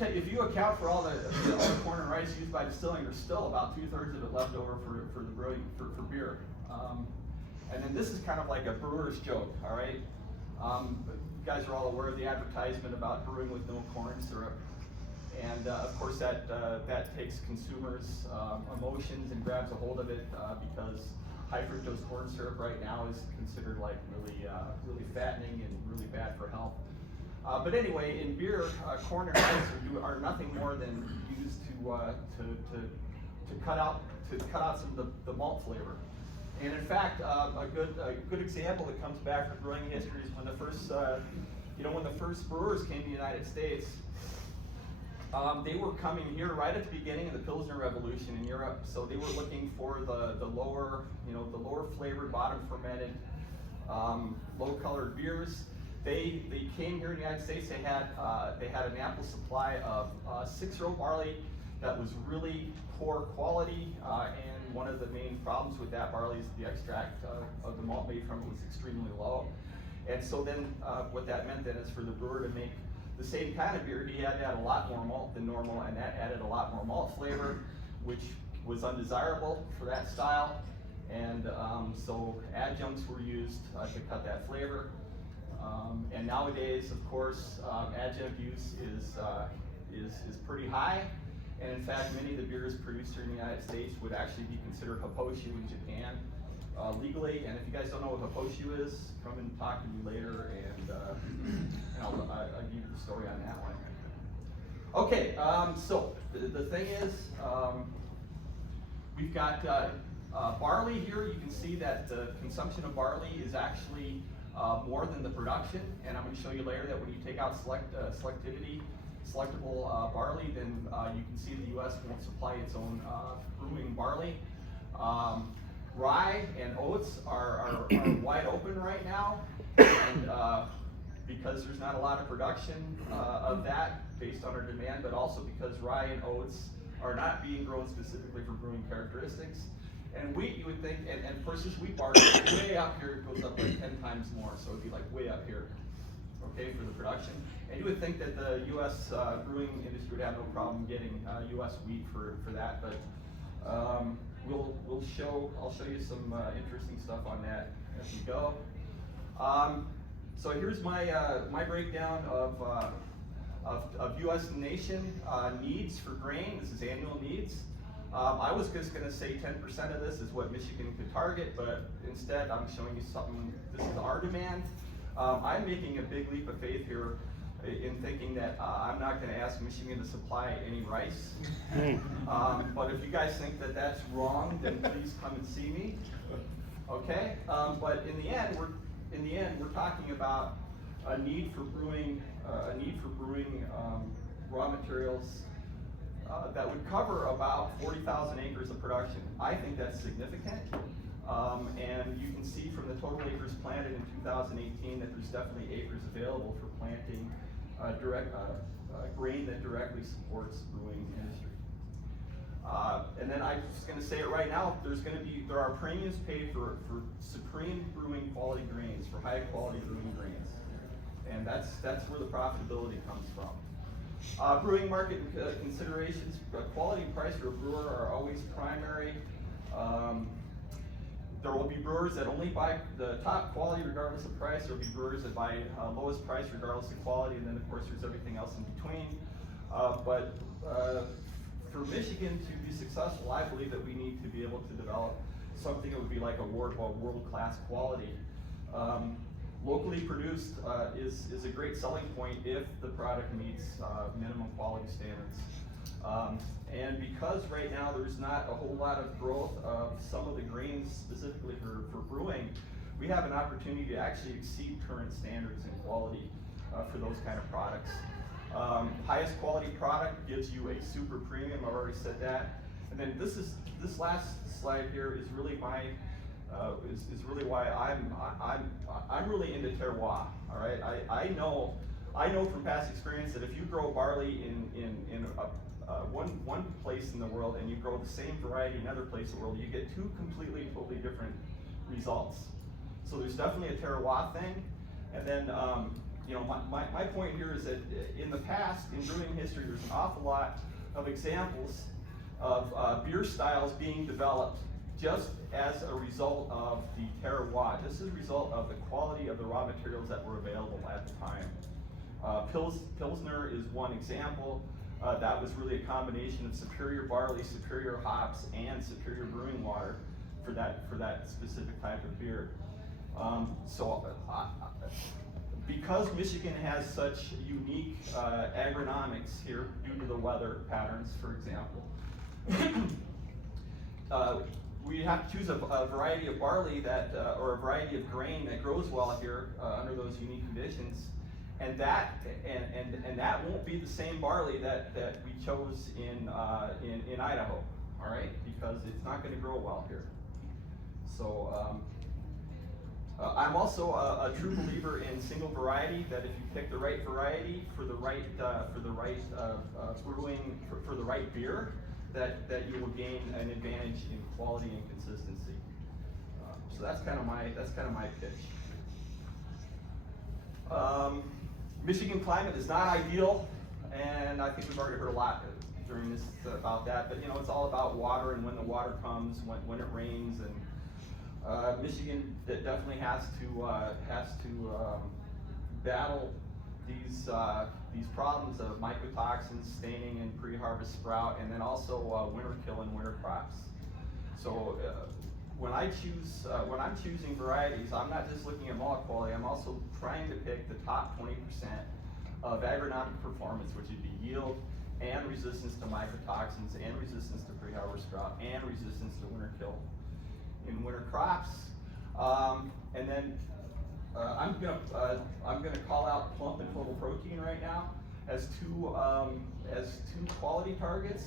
if you account for all the corn and rice used by distilling, there's still about 2/3 of it left over for the brewing for beer. And then this is kind of like a brewer's joke, all right? You guys are all aware of the advertisement about brewing with no corn syrup. And of course that takes consumers' emotions and grabs a hold of it because high fructose corn syrup right now is considered like really fattening and really bad for health. But anyway, in beer, corn and rice are nothing more than used to cut out some of the malt flavor. And in fact, a good example that comes back from brewing history is when the first brewers came to the United States. They were coming here right at the beginning of the Pilsner Revolution in Europe, so they were looking for the lower flavored, bottom fermented, low colored beers. They came here in the United States. They had an ample supply of 6-year-old barley that was really poor quality, and one of the main problems with that barley is the extract of the malt made from it was extremely low. And so then what that meant then is for the brewer to make the same kind of beer, he had to add a lot more malt than normal, and that added a lot more malt flavor, which was undesirable for that style. And so adjuncts were used to cut that flavor. And nowadays, of course, adjunct use is pretty high. And in fact, many of the beers produced here in the United States would actually be considered happoshu in Japan legally. And if you guys don't know what happoshu is, come and talk to me later, and I'll give you the story on that one. Okay, so the thing is, we've got barley here. You can see that the consumption of barley is actually more than the production, and I'm going to show you later that when you take out selectable barley, then you can see the U.S. won't supply its own brewing barley. Rye and oats are wide open right now, and because there's not a lot of production of that based on our demand, but also because rye and oats are not being grown specifically for brewing characteristics. And wheat, you would think, and of course this wheat bar is way up here, it goes up like 10 times more, so it'd be like way up here, okay, for the production. And you would think that the U.S. Brewing industry would have no problem getting U.S. wheat for that, but I'll show you some interesting stuff on that as we go. So here's my breakdown of U.S. nation needs for grain. This is annual needs. I was just going to say 10% of this is what Michigan could target, but instead I'm showing you something. This is our demand. I'm making a big leap of faith here in thinking that I'm not going to ask Michigan to supply any rice. But if you guys think that that's wrong, then please come and see me. Okay? But in the end, we're talking about a need for brewing raw materials that would cover about 40,000 acres of production. I think that's significant. And you can see from the total acres planted in 2018 that there's definitely acres available for planting grain that directly supports the brewing industry. And then I'm just going to say it right now, there are premiums paid for supreme brewing quality grains, for high quality brewing grains. And that's where the profitability comes from. Brewing market considerations, quality and price for a brewer are always primary. There will be brewers that only buy the top quality regardless of price. There will be brewers that buy lowest price regardless of quality, and then of course there's everything else in between. But for Michigan to be successful, I believe that we need to be able to develop something that would be like a world-class quality. Locally produced is a great selling point if the product meets minimum quality standards. And because right now there's not a whole lot of growth of some of the grains specifically for brewing, we have an opportunity to actually exceed current standards in quality for those kind of products. Highest quality product gives you a super premium. I've already said that. And then this last slide here is really my is really why I'm really into terroir. All right, I know from past experience that if you grow barley in one place in the world and you grow the same variety in another place in the world, you get two totally different results. So there's definitely a terroir thing, and then you know, my point here is that in the past, in brewing history, there's an awful lot of examples of beer styles being developed just as a result of the terroir, just as a result of the quality of the raw materials that were available at the time. Pilsner is one example. That was really a combination of superior barley, superior hops, and superior brewing water for that specific type of beer. Because Michigan has such unique agronomics here due to the weather patterns, for example, we have to choose a variety of barley that, or a variety of grain that grows well here under those unique conditions, and that won't be the same barley that we chose in Idaho, all right, because it's not going to grow well here. So. I'm also a true believer in single variety. That if you pick the right variety for the right brewing for the right beer, that you will gain an advantage in quality and consistency. So that's kind of my pitch. Michigan climate is not ideal, and I think we've already heard a lot during this about that. But you know, it's all about water and when the water comes, when it rains, and Michigan definitely has to battle these problems of mycotoxins, staining, and pre-harvest sprout, and then also winter kill and winter crops. So when I'm choosing varieties, I'm not just looking at malt quality. I'm also trying to pick the top 20% of agronomic performance, which would be yield and resistance to mycotoxins and resistance to pre-harvest sprout and resistance to winter kill in winter crops, and then I'm gonna call out plump and total protein right now as two quality targets,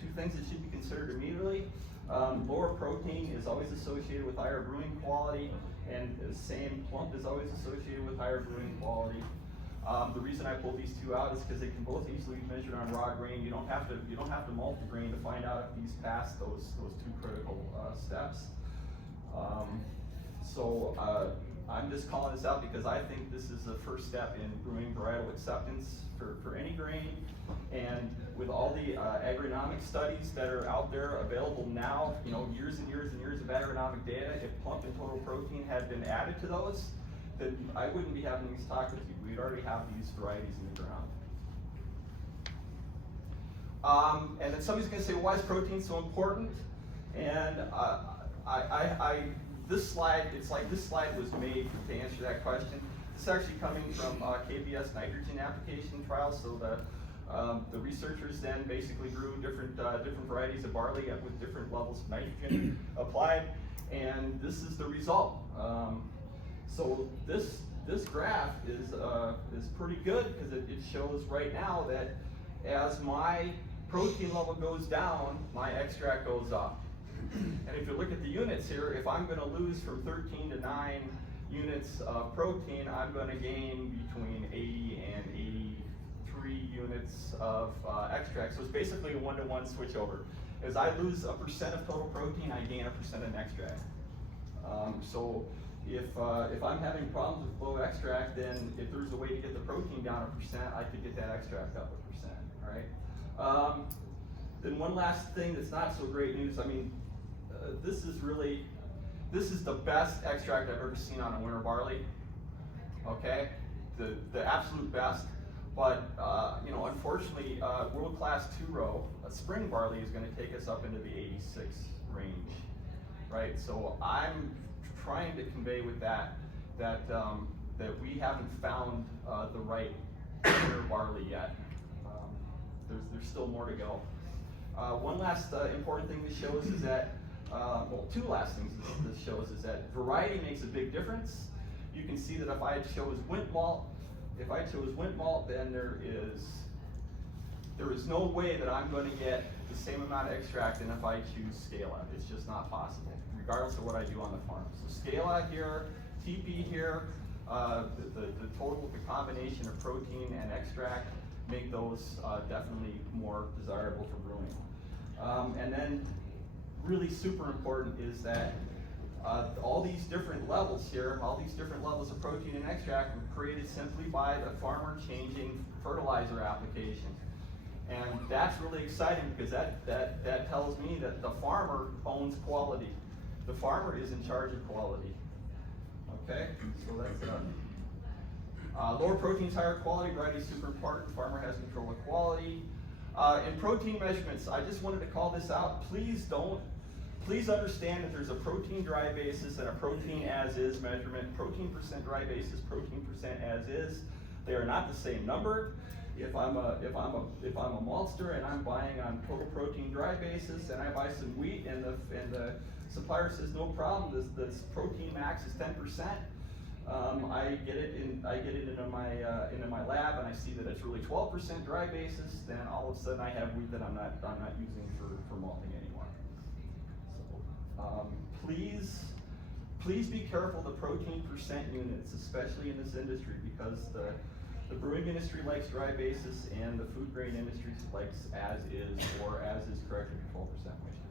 two things that should be considered immediately. Lower protein is always associated with higher brewing quality, and the same plump is always associated with higher brewing quality. The reason I pulled these two out is because they can both easily be measured on raw grain. You don't have to malt the grain to find out if these pass those two critical steps. I'm just calling this out because I think this is the first step in brewing varietal acceptance for any grain, and with all the agronomic studies that are out there available now, you know, years and years and years of agronomic data, if plump and total protein had been added to those, then I wouldn't be having these talks with you. We'd already have these varieties in the ground. And then somebody's going to say, why is protein so important? And this slide, it's like this slide was made to answer that question. This is actually coming from KBS nitrogen application trials. So the researchers then basically grew different varieties of barley with different levels of nitrogen applied, and this is the result. So this graph is pretty good because it shows right now that as my protein level goes down, my extract goes up. And if you look at the units here, if I'm going to lose from 13 to 9 units of protein, I'm going to gain between 80 and 83 units of extract. So it's basically a 1-to-1 switch over. As I lose a percent of total protein, I gain a percent in extract. So if I'm having problems with low extract, then if there's a way to get the protein down a percent, I could get that extract up a percent, all right? Then one last thing that's not so great news. I mean, this is the best extract I've ever seen on a winter barley. Okay, the absolute best. But you know, unfortunately, world-class 2-row spring barley is going to take us up into the 86 range, right? So I'm trying to convey with that we haven't found the right winter barley yet. There's still more to go. One last important thing this shows is that, well, two last things this shows is that variety makes a big difference. You can see that if I chose wint malt, then there is no way that I'm going to get the same amount of extract than if I choose Scala. It's just not possible, regardless of what I do on the farm. So Scala here, TP here, the total, the combination of protein and extract make those definitely more desirable for brewing. And then really super important is that All these different levels here, all these different levels of protein and extract were created simply by the farmer changing fertilizer application. And that's really exciting because that tells me that the farmer owns quality. The farmer is in charge of quality. Okay, so that's lower proteins, higher quality. Variety is super important. Farmer has control of quality. In protein measurements, I just wanted to call this out. Please understand that there's a protein dry basis and a protein as is measurement. Protein percent dry basis, protein percent as is. They are not the same number. If I'm a Maltster and I'm buying on total protein dry basis and I buy some wheat and the supplier says no problem, this protein max is 10%. I get it into my lab and I see that it's really 12% dry basis. Then all of a sudden I have wheat that I'm not using for malting anymore. So please be careful the protein percent units, especially in this industry, because the brewing industry likes dry basis and the food grain industry likes as is or as is corrected to 12% moisture.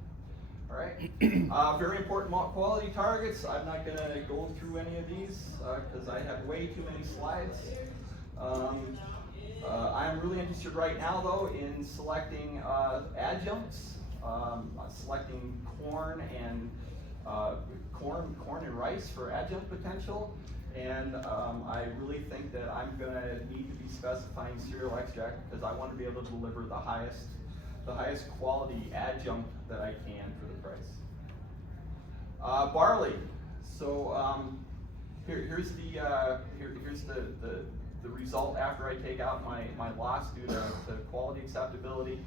All right. Very important malt quality targets. I'm not going to go through any of these because I have way too many slides. I'm really interested right now, though, in selecting adjuncts, selecting corn and rice for adjunct potential. And I really think that I'm going to need to be specifying cereal extract because I want to be able to deliver the highest quality adjunct that I can for the price. Barley. So here's the result after I take out my loss due to quality acceptability,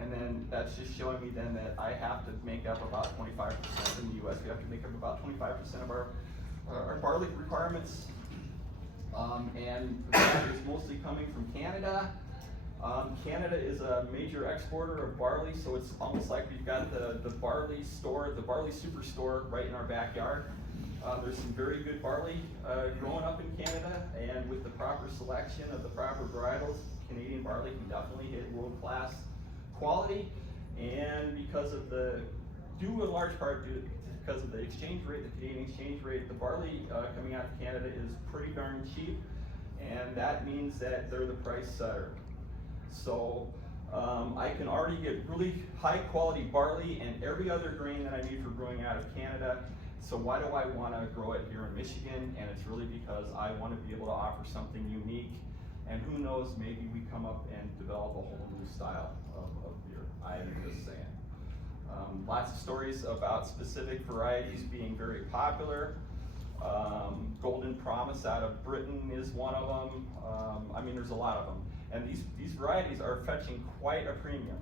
and then that's just showing me then that I have to make up about 25% in the U.S. We have to make up about 25% of our barley requirements, and that is mostly coming from Canada. Canada is a major exporter of barley, so it's almost like we've got the barley store, the barley superstore right in our backyard. There's some very good barley growing up in Canada, and with the proper selection of the proper varietals, Canadian barley can definitely hit world-class quality. And because of due in large part because of the exchange rate, the Canadian exchange rate, the barley coming out of Canada is pretty darn cheap, and that means that they're the price setter. So I can already get really high quality barley and every other grain that I need for growing out of Canada. So why do I want to grow it here in Michigan? And it's really because I want to be able to offer something unique. And who knows, maybe we come up and develop a whole new style of beer. I'm just saying. Lots of stories about specific varieties being very popular. Golden Promise out of Britain is one of them. I mean, there's a lot of them. And these varieties are fetching quite a premium.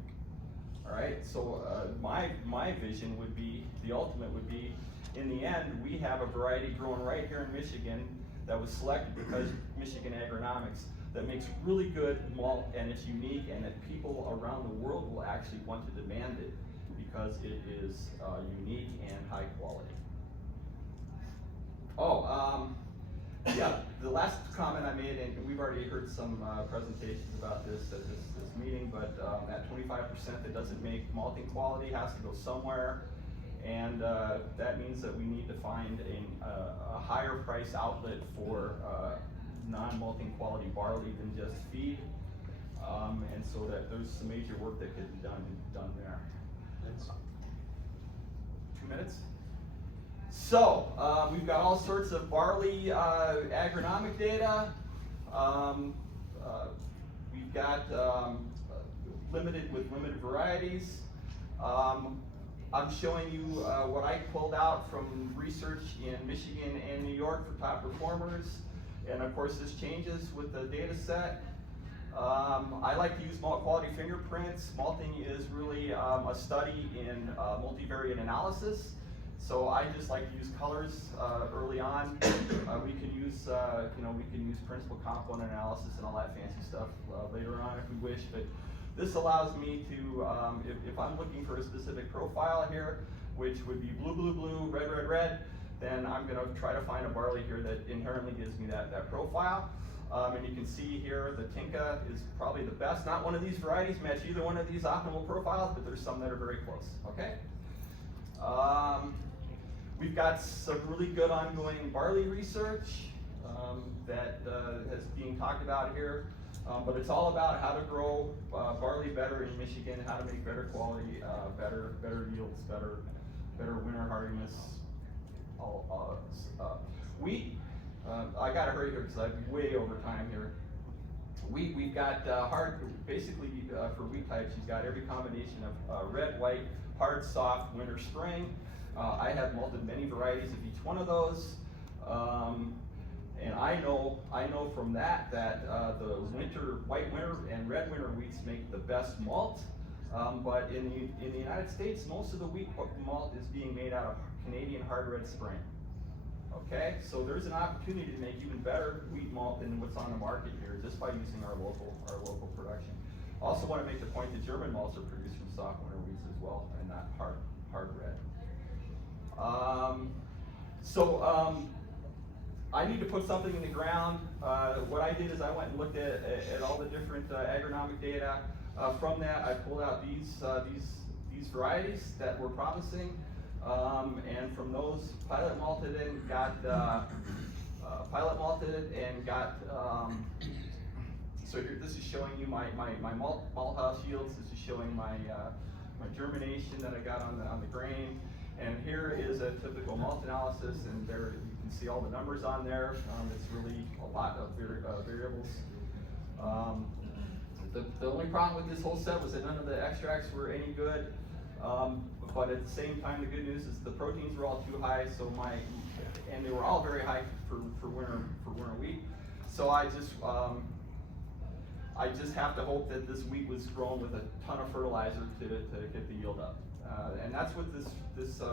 All right, so my vision would be, the ultimate would be, in the end, we have a variety grown right here in Michigan that was selected because Michigan agronomics that makes really good malt, and it's unique, and that people around the world will actually want to demand it because it is unique and high quality. Yeah, the last comment I made, and we've already heard some presentations about this at this meeting, but that 25% that doesn't make malting quality has to go somewhere, and that means that we need to find a higher price outlet for non-malting quality barley than just feed, and so that there's some major work that could be done there. 2 minutes? So, we've got all sorts of barley agronomic data. We've got limited varieties. I'm showing you what I pulled out from research in Michigan and New York for top performers. And of course, this changes with the data set. I like to use malt quality fingerprints. Malting is really a study in multivariate analysis. So I just like to use colors early on. We can use, we can use principal component analysis and all that fancy stuff later on if we wish. But this allows me to, if I'm looking for a specific profile here, which would be blue, blue, blue, red, red, red, then I'm going to try to find a barley here that inherently gives me that profile. And you can see here the Tinka is probably the best. Not one of these varieties match either one of these optimal profiles, but there's some that are very close. Okay. We've got some really good ongoing barley research that is being talked about here, but it's all about how to grow barley better in Michigan, how to make better quality, better yields, better winter hardiness. Wheat. I gotta hurry here because I'm way over time here. We've got basically for wheat types, you've got every combination of red, white, hard, soft, winter, spring. I have malted many varieties of each one of those, and I know from that the white winter and red winter wheats make the best malt. But in the United States, most of the wheat malt is being made out of Canadian hard red spring. Okay, so there's an opportunity to make even better wheat malt than what's on the market here, just by using our local production. Also want to make the point that German malts are produced from soft winter wheats as well, and not hard red. I need to put something in the ground. What I did is I went and looked at all the different agronomic data. From that, I pulled out these varieties that were promising, and from those pilot malted and got so here, this is showing you my malt house yields. This is showing my germination that I got on the grain. And here is a typical malt analysis, and there you can see all the numbers on there. It's really a lot of variables. The only problem with this whole set was that none of the extracts were any good. But at the same time, the good news is the proteins were all too high. And they were all very high for winter wheat. So I just have to hope that this wheat was grown with a ton of fertilizer to get the yield up. And that's what this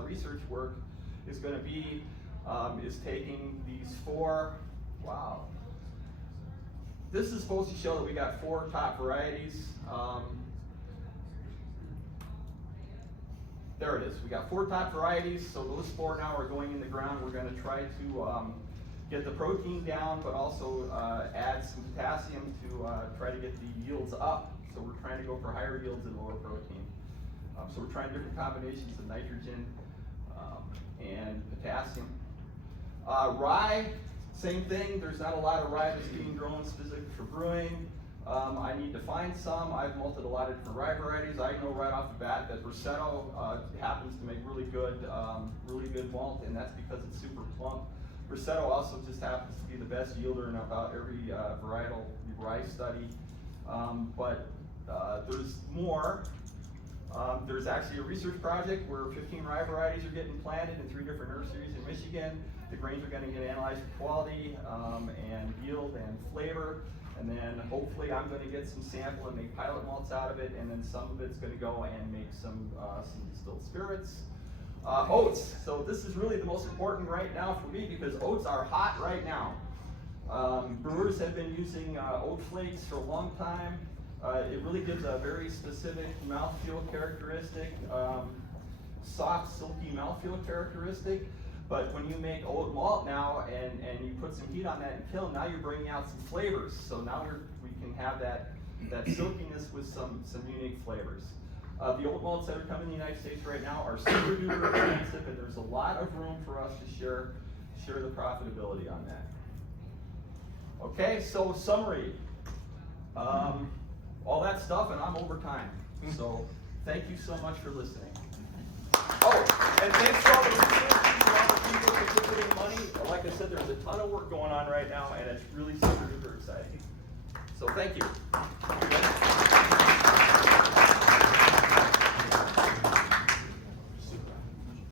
research work is going to be, is taking these four, wow. This is supposed to show that we got 4 top varieties. There it is, we got 4 top varieties, so those 4 now are going in the ground. We're going to try to get the protein down, but also add some potassium to try to get the yields up. So we're trying to go for higher yields and lower protein. So we're trying different combinations of nitrogen and potassium. Rye, same thing. There's not a lot of rye that's being grown specifically for brewing. I need to find some. I've malted a lot of different rye varieties. I know right off the bat that Rosetto happens to make really good malt, and that's because it's super plump. Rosetto also just happens to be the best yielder in about every varietal rye study. But there's more. There's actually a research project where 15 rye varieties are getting planted in 3 different nurseries in Michigan. The grains are going to get analyzed for quality and yield and flavor. And then hopefully I'm going to get some sample and make pilot malts out of it, and then some of it's going to go and make some distilled spirits. Oats. So this is really the most important right now for me because oats are hot right now. Brewers have been using oat flakes for a long time. It really gives a very specific mouthfeel characteristic, soft, silky mouthfeel characteristic. But when you make oat malt now and you put some heat on that and kiln, now you're bringing out some flavors. So now we can have that silkiness with some unique flavors. The oat malts that are coming in the United States right now are super duper expensive, and there's a lot of room for us to share the profitability on that. Okay, so summary. All that stuff, and I'm over time. So thank you so much for listening. Oh, and thanks to all the researchers and all the people contributing money. Like I said, there's a ton of work going on right now, and it's really super duper exciting. So thank you.